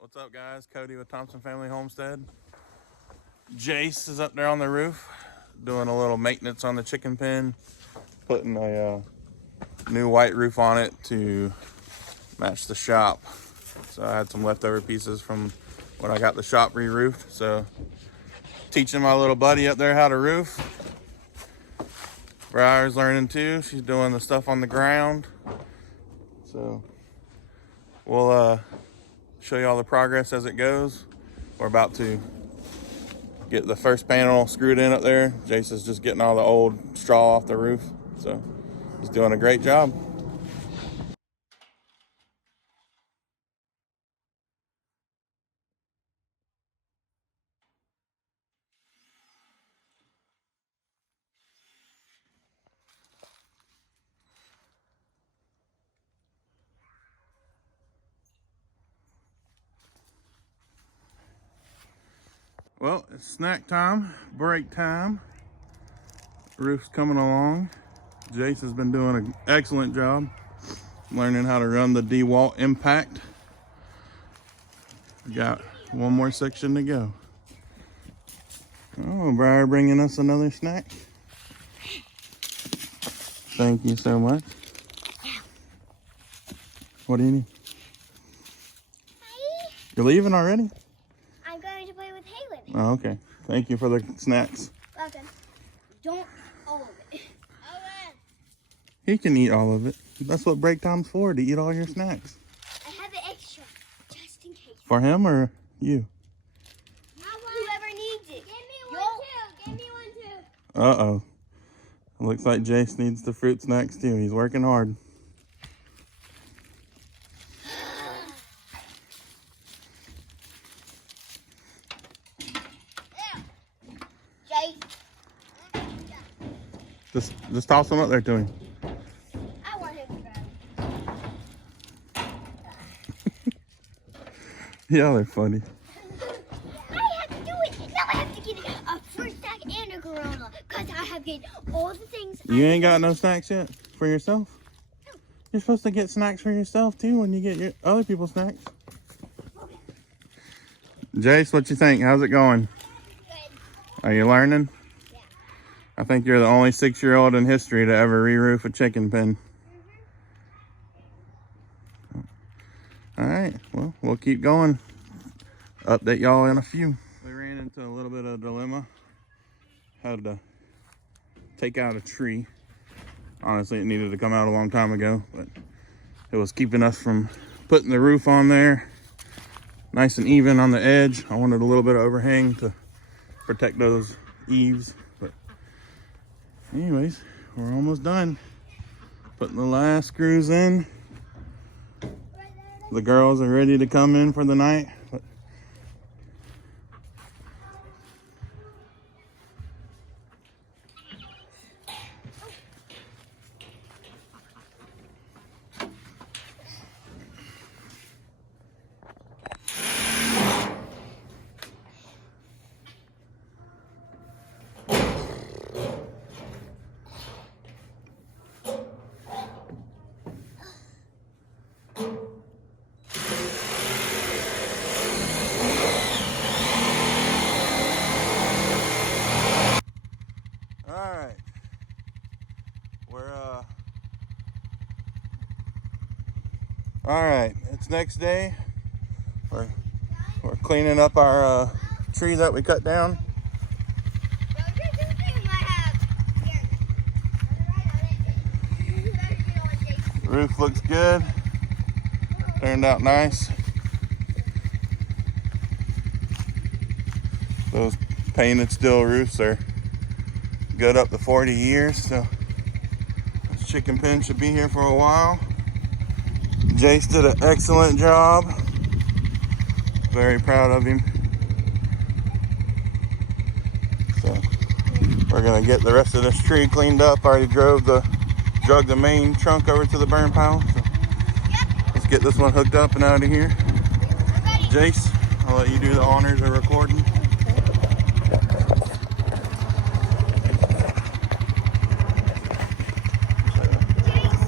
What's up, guys? Cody with Thompson Family Homestead. Jace is up there on the roof doing a little maintenance on the chicken pen, putting a new white roof on it to match the shop. So I had some leftover pieces from when I got the shop re-roofed. So teaching my little buddy up there how to roof. Briar's learning too. She's doing the stuff on the ground. So we'll show you all the progress as it goes. We're about to get the first panel screwed in up there. Jace is just getting all the old straw off the roof. So he's doing a great job. Well, it's snack time, break time. Roof's coming along. Jace has been doing an excellent job learning how to run the DeWalt Impact. We got one more section to go. Oh, Briar bringing us another snack. Thank you so much. What do you need? Hi. You're leaving already? I'm going to play with Hayden. Oh, okay. Thank you for the snacks. Welcome. Don't all of it. He can eat all of it. That's what break time's for, to eat all your snacks. I have an extra, just in case. For him or you? Whoever needs it. Give me one too. Give me one too. Uh-oh. It looks like Jace needs the fruit snacks too. He's working hard. Jay. Just toss them up there to him. I want him to grab. Yeah, they're funny. I have to do it. Now I have to get a fruit snack and a Corona. Because I have get all the things. You ain't got no snacks yet for yourself? No. You're supposed to get snacks for yourself too when you get your other people's snacks. Jace, what you think? How's it going? Good. Are you learning? Yeah. I think you're the only 6-year-old in history to ever re-roof a chicken pen. All right, well, we'll keep going. Update y'all in a few. We ran into a little bit of a dilemma. Had to take out a tree. Honestly, it needed to come out a long time ago, but it was keeping us from putting the roof on there nice and even on the edge. I wanted a little bit of overhang to protect those eaves, but anyways, we're almost done. Putting the last screws in. The girls are ready to come in for the night. But Alright, alright, it's next day. We're cleaning up our tree that we cut down. The roof looks good. Turned out nice. Those painted steel roofs are good up to 40 years, so this chicken pen should be here for a while. Jace did an excellent job. Very proud of him. So we're gonna get the rest of this tree cleaned up. I already drug the main trunk over to the burn pile. So let's get this one hooked up and out of here. Jace, I'll let you do the honors of recording.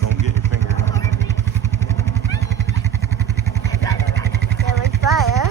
Don't get your finger. There was fire.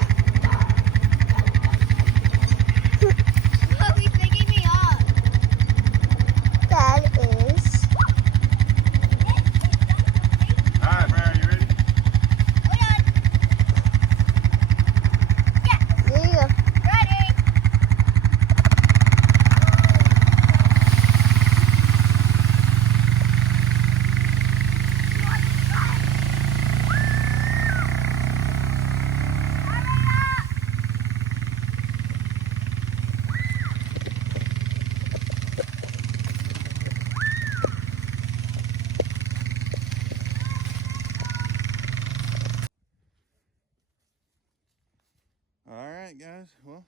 right, guys. Well,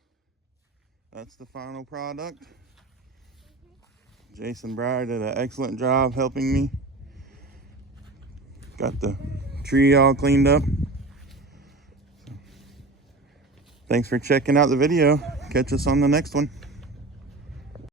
that's the final product. Jason Breyer did an excellent job helping me. Got the tree all cleaned up. So, thanks for checking out the video. Catch us on the next one.